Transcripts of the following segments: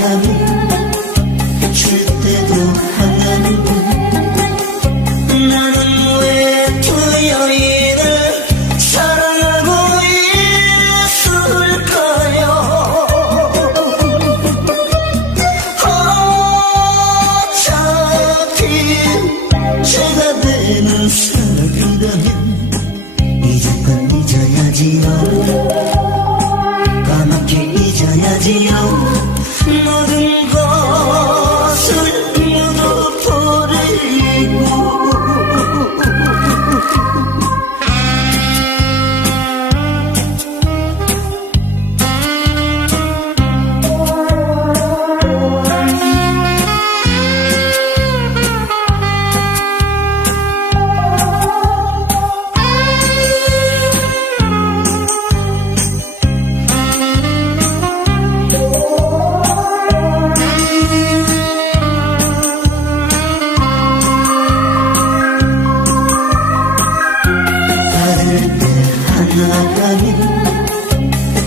사랑이 줄 때도 하나는 나는 왜 두 여인을 사랑하고 있을까요? 어차피 제가 되는 사람이라면 잊을 건 잊어야지요. 까맣게 잊어야지요. 모든 것을 모두 버리고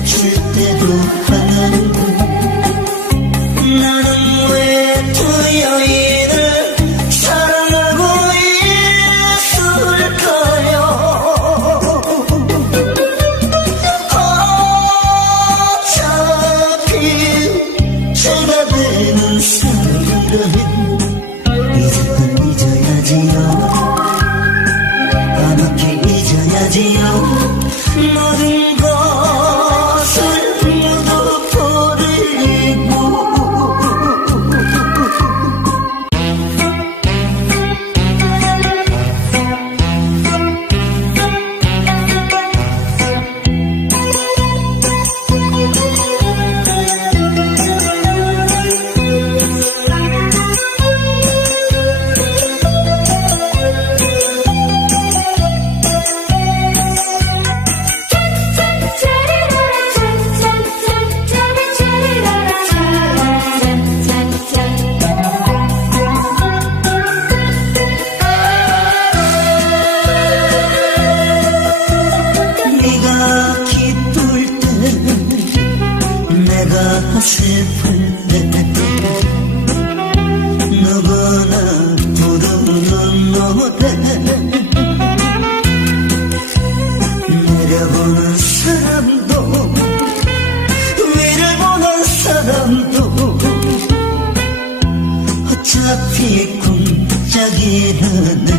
줄 때도 하나는 나는 왜 두 여인을 사랑하고 있을까요? 어차피 제가 되는 사람이라면 잊을 건 잊어야지요. 까맣게 잊어야지요. 모든 것을 모두 버리고 슬플 때 누구나 부르는 노래 내려보는 사람도 위를 보는 사람도 어차피 꿈짝이라네.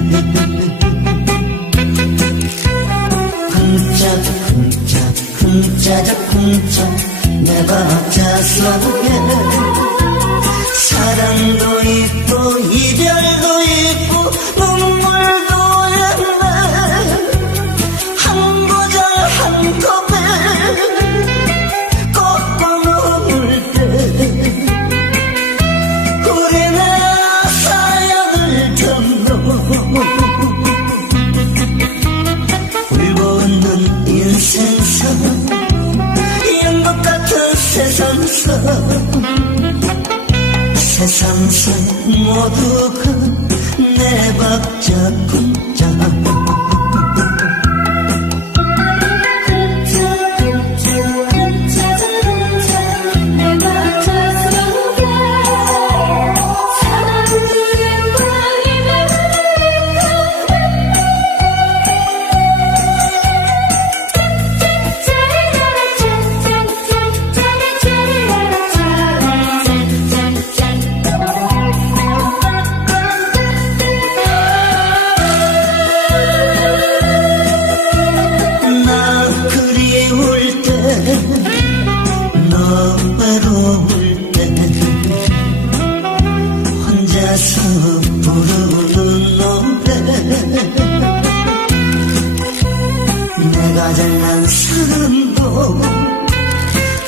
쿵짝쿵짝 내 박자 속에 사랑도 있고 이별도 있고 눈물도 있네. 한 구절 한 컵에 꺾고 넘을 때 우리네 사연을 접는 울고 웃는 인생사 연극 같은 세상사 모두가 내 박자 꿈짝 부르는 노래 내가 잘난 사람도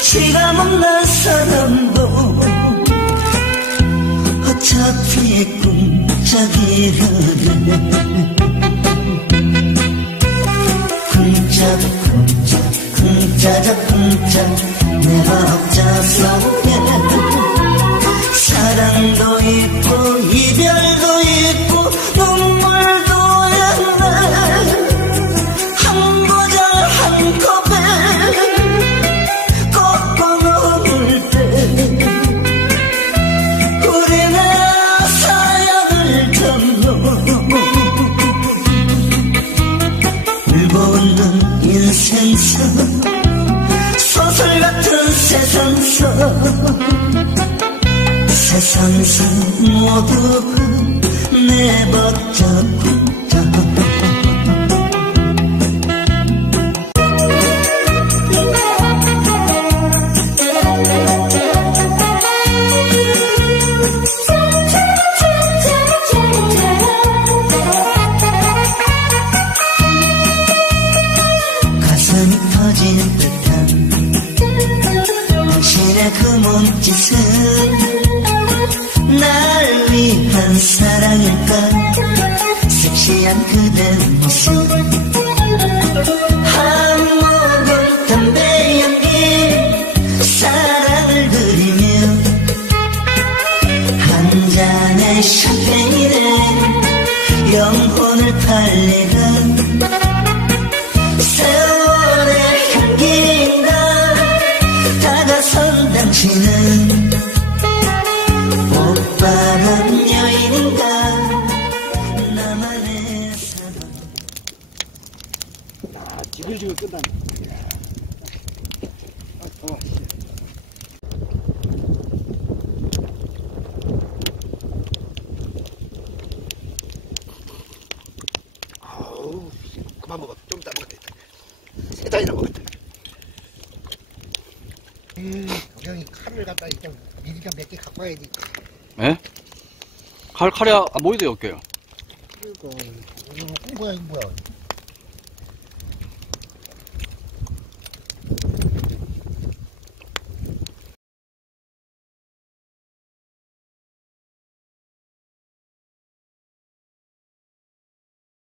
지가 못난 사람도 어차피 꿈짝이라네. 쿵짝쿵짝 내 박자 속에 사랑도 있고 이별도 있고 눈물도 있네. 한 구절 한 컵에 꺾고 넘을 때 산수 모두 내버렸군요. 가슴이 터지는 듯한 당신의 그 몸짓은 날 위한 사랑일까. 섹시한 그대 모습 한 모금 담배 연기 사랑을 그리며 한 잔의 샴페인에 영혼을 팔리는 세월의 향기인가. 다가선 당신은 오빠란 여인인가. 나만의 사랑. 야, 지글지글 끈다. 아우, 그만 먹어. 좀 이따 먹었다. 세 잔이나 먹었다. 형이 칼을 갖다 일단 미리 좀 몇 개 갖고 와야지. 예? 칼이 뭐에 되어 올게요? 그러니까 이거 뭐야 이거 뭐야?